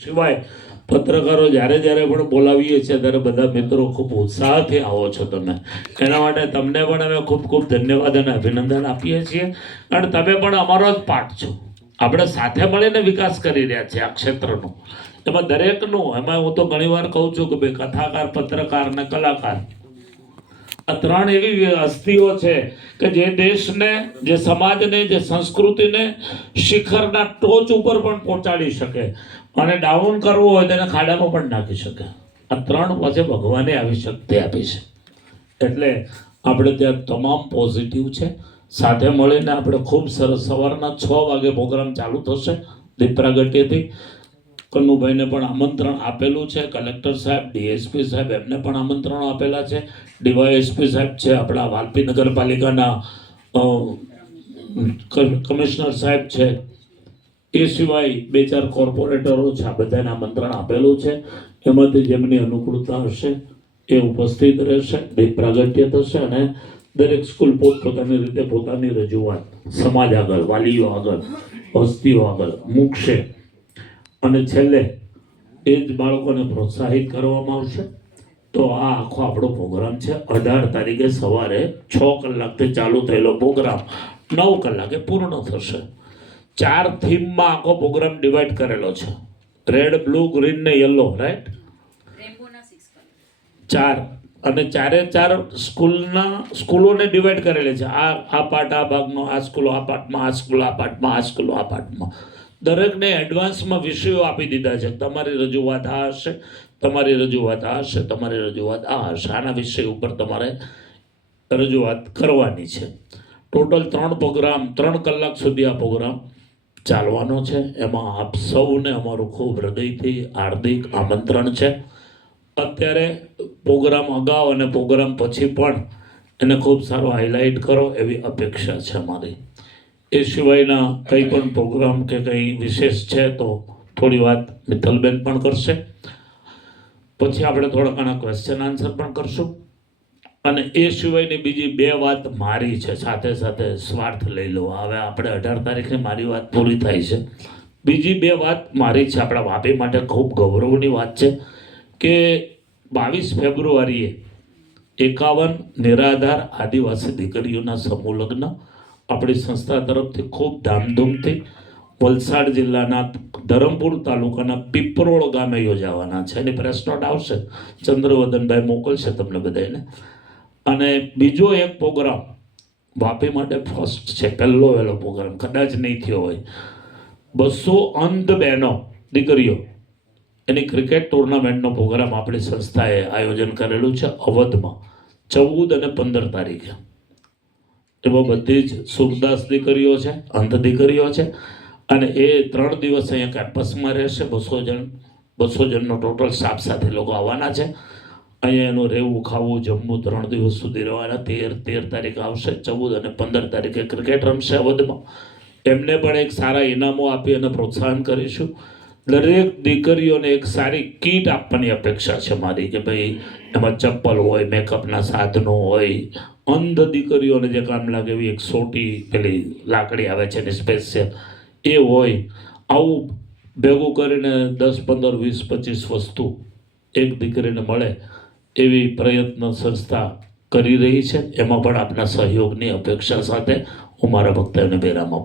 સિવાય પત્રકારો જ્યારે જ્યારે પણ બોલાવીએ છીએ ત્યારે બધા મિત્રો ખૂબ ઉત્સાહથી આવો છો તમે. એના માટે તમને પણ અમે ખૂબ ખૂબ ધન્યવાદ અને અભિનંદન આપીએ છીએ. અને તમે પણ અમારો જ પાર્ટ છો. આપણે સાથે મળીને વિકાસ કરી રહ્યા છીએ આ ક્ષેત્રનો. એમાં દરેકનું, એમાં હું તો ઘણીવાર કહું છું કે ભાઈ કથાકાર, પત્રકાર અને કલાકાર, આ ત્રણ એવી હસ્તીઓ છે કે જે દેશને, જે સમાજને, જે સંસ્કૃતિને શિખરના ટોચ ઉપર પણ પહોંચાડી શકે અને ડાઉન કરવું હોય તેને ખાડામાં પણ નાખી શકે. આ ત્રણ પાસે ભગવાને આવી શક્તિ આપી છે. એટલે આપણે ત્યાં તમામ પોઝિટિવ છે. સાથે મળીને આપણે ખૂબ સરસ સવારના 6 વાગે પ્રોગ્રામ ચાલુ થશે દીપ પ્રાગટ્યથી. કનુભાઈને પણ આમંત્રણ આપેલું છે. કલેક્ટર સાહેબ, ડીએસપી સાહેબ, એમને પણ આમંત્રણો આપેલા છે. ડીવાયએસપી સાહેબ છે, આપણા વાલપી નગરપાલિકાના કમિશનર સાહેબ છે, એ સિવાય 2-4 કોર્પોરેટરો છે. આ બધાને આમંત્રણ આપેલું છે. એમાંથી જેમની અનુકૂળતા હશે એ ઉપસ્થિત રહેશે. દીપ પ્રાગટ્ય થશે અને દરેક સ્કૂલ પોતપોતાની રીતે પોતાની રજૂઆત સમાજ આગળ, વાલીઓ આગળ, હસ્તીઓ આગળ મૂકશે. અને છેલ્લે એ જ બાળકોને પ્રોત્સાહિત કરવામાં આવશે. તો આ આખો આપણો પ્રોગ્રામ છે. 18 તારીખે સવારે 6 કલાકથી ચાલુ થયેલો પ્રોગ્રામ 9 કલાકે પૂર્ણ થશે. 4 થીમમાં આખો પ્રોગ્રામ ડિવાઈડ કરેલો છે. રેડ, બ્લુ, ગ્રીન ને યલો, રાઈટ? 4 અને 4 સ્કૂલોને ડિવાઈડ કરેલી છે. આ પાર્ટ આ ભાગનો, આ સ્કૂલો આ પાર્ટમાં, આ સ્કૂલ આ પાર્ટમાં, આ સ્કૂલો આ પાર્ટમાં. દરેકને એડવાન્સમાં વિષયો આપી દીધા છે. તમારી રજૂઆત આ હશે, તમારી રજૂઆત આ હશે, તમારી રજૂઆત આ હશે. આના વિષય ઉપર તમારે રજૂઆત કરવાની છે. ટોટલ 3 પ્રોગ્રામ, 3 કલાક સુધી આ પ્રોગ્રામ ચાલવાનો છે. એમાં આપ સૌને અમારું ખૂબ હૃદયથી હાર્દિક આમંત્રણ છે. અત્યારે પ્રોગ્રામ અગાઉ અને પ્રોગ્રામ પછી પણ એને ખૂબ સારો હાઇલાઇટ કરો એવી અપેક્ષા છે અમારી. એ સિવાયના કંઈ પણ પ્રોગ્રામ કે કંઈ વિશેષ છે તો થોડી વાત મિત્તલબેન પણ કરશે. પછી આપણે થોડા ઘણા ક્વેશ્ચન આન્સર પણ કરશું. અને એ સિવાયની બીજી 2 વાત મારી છે. સાથે સાથે સ્વાર્થ લઈ લો. હવે આપણે 18 તારીખે મારી વાત પૂરી થાય છે. બીજી 2 વાત મારી છે. આપણા વાપી માટે ખૂબ ગૌરવની વાત છે કે 22 ફેબ્રુઆરીએ 51 નિરાધાર આદિવાસી દીકરીઓના સમૂહ લગ્ન આપણી સંસ્થા તરફથી ખૂબ ધામધૂમથી વલસાડ જિલ્લાના ધરમપુર તાલુકાના પીપરોળ ગામે યોજાવાના છે. એની પ્રેસ નોટ આવશે, ચંદ્રવદનભાઈ મોકલશે તમને બધાને. અને બીજો એક પ્રોગ્રામ વાપી માટે ફર્સ્ટ છે, પહેલો વહેલો પ્રોગ્રામ, કદાચ નહીં થયો હોય. 200 અંધ બહેનો, દીકરીઓ, એની ક્રિકેટ ટુર્નામેન્ટનો પ્રોગ્રામ આપણી સંસ્થાએ આયોજન કરેલું છે અવધમાં 14 અને 15 તારીખે. એમાં બધી જ સુરદાસ દીકરીઓ છે, અંધ દીકરીઓ છે. અને એ 3 દિવસ અહીંયા કેમ્પસમાં રહેશે. 200 જણનો ટોટલ સ્ટાફ સાથે લોકો આવવાના છે. અહીંયા એનું રહેવું, ખાવું, જમવું 3 દિવસ સુધી રહેવાના. 13 તારીખે આવશે, 14 અને 15 તારીખે ક્રિકેટ રમશે અવધમાં. એમને પણ એક સારા ઇનામો આપી અને પ્રોત્સાહન કરીશું. દરેક દીકરીઓને એક સારી કીટ આપવાની અપેક્ષા છે મારી કે ભાઈ એમાં ચપ્પલ હોય, મેકઅપના સાધનો હોય, અંધ દીકરીઓને જે કામ લાગે એવી એક સોટી પેલી લાકડી આવે છે એની સ્પેશિયલ એ હોય. આવું ભેગું કરીને 10, 15, 20, 25 વસ્તુ એક દીકરીને મળે એવી પ્રયત્ન સંસ્થા કરી રહી છે. એમાં પણ આપના સહયોગની અપેક્ષા સાથે હું મારા વક્તવ્યને વિરામ આપું.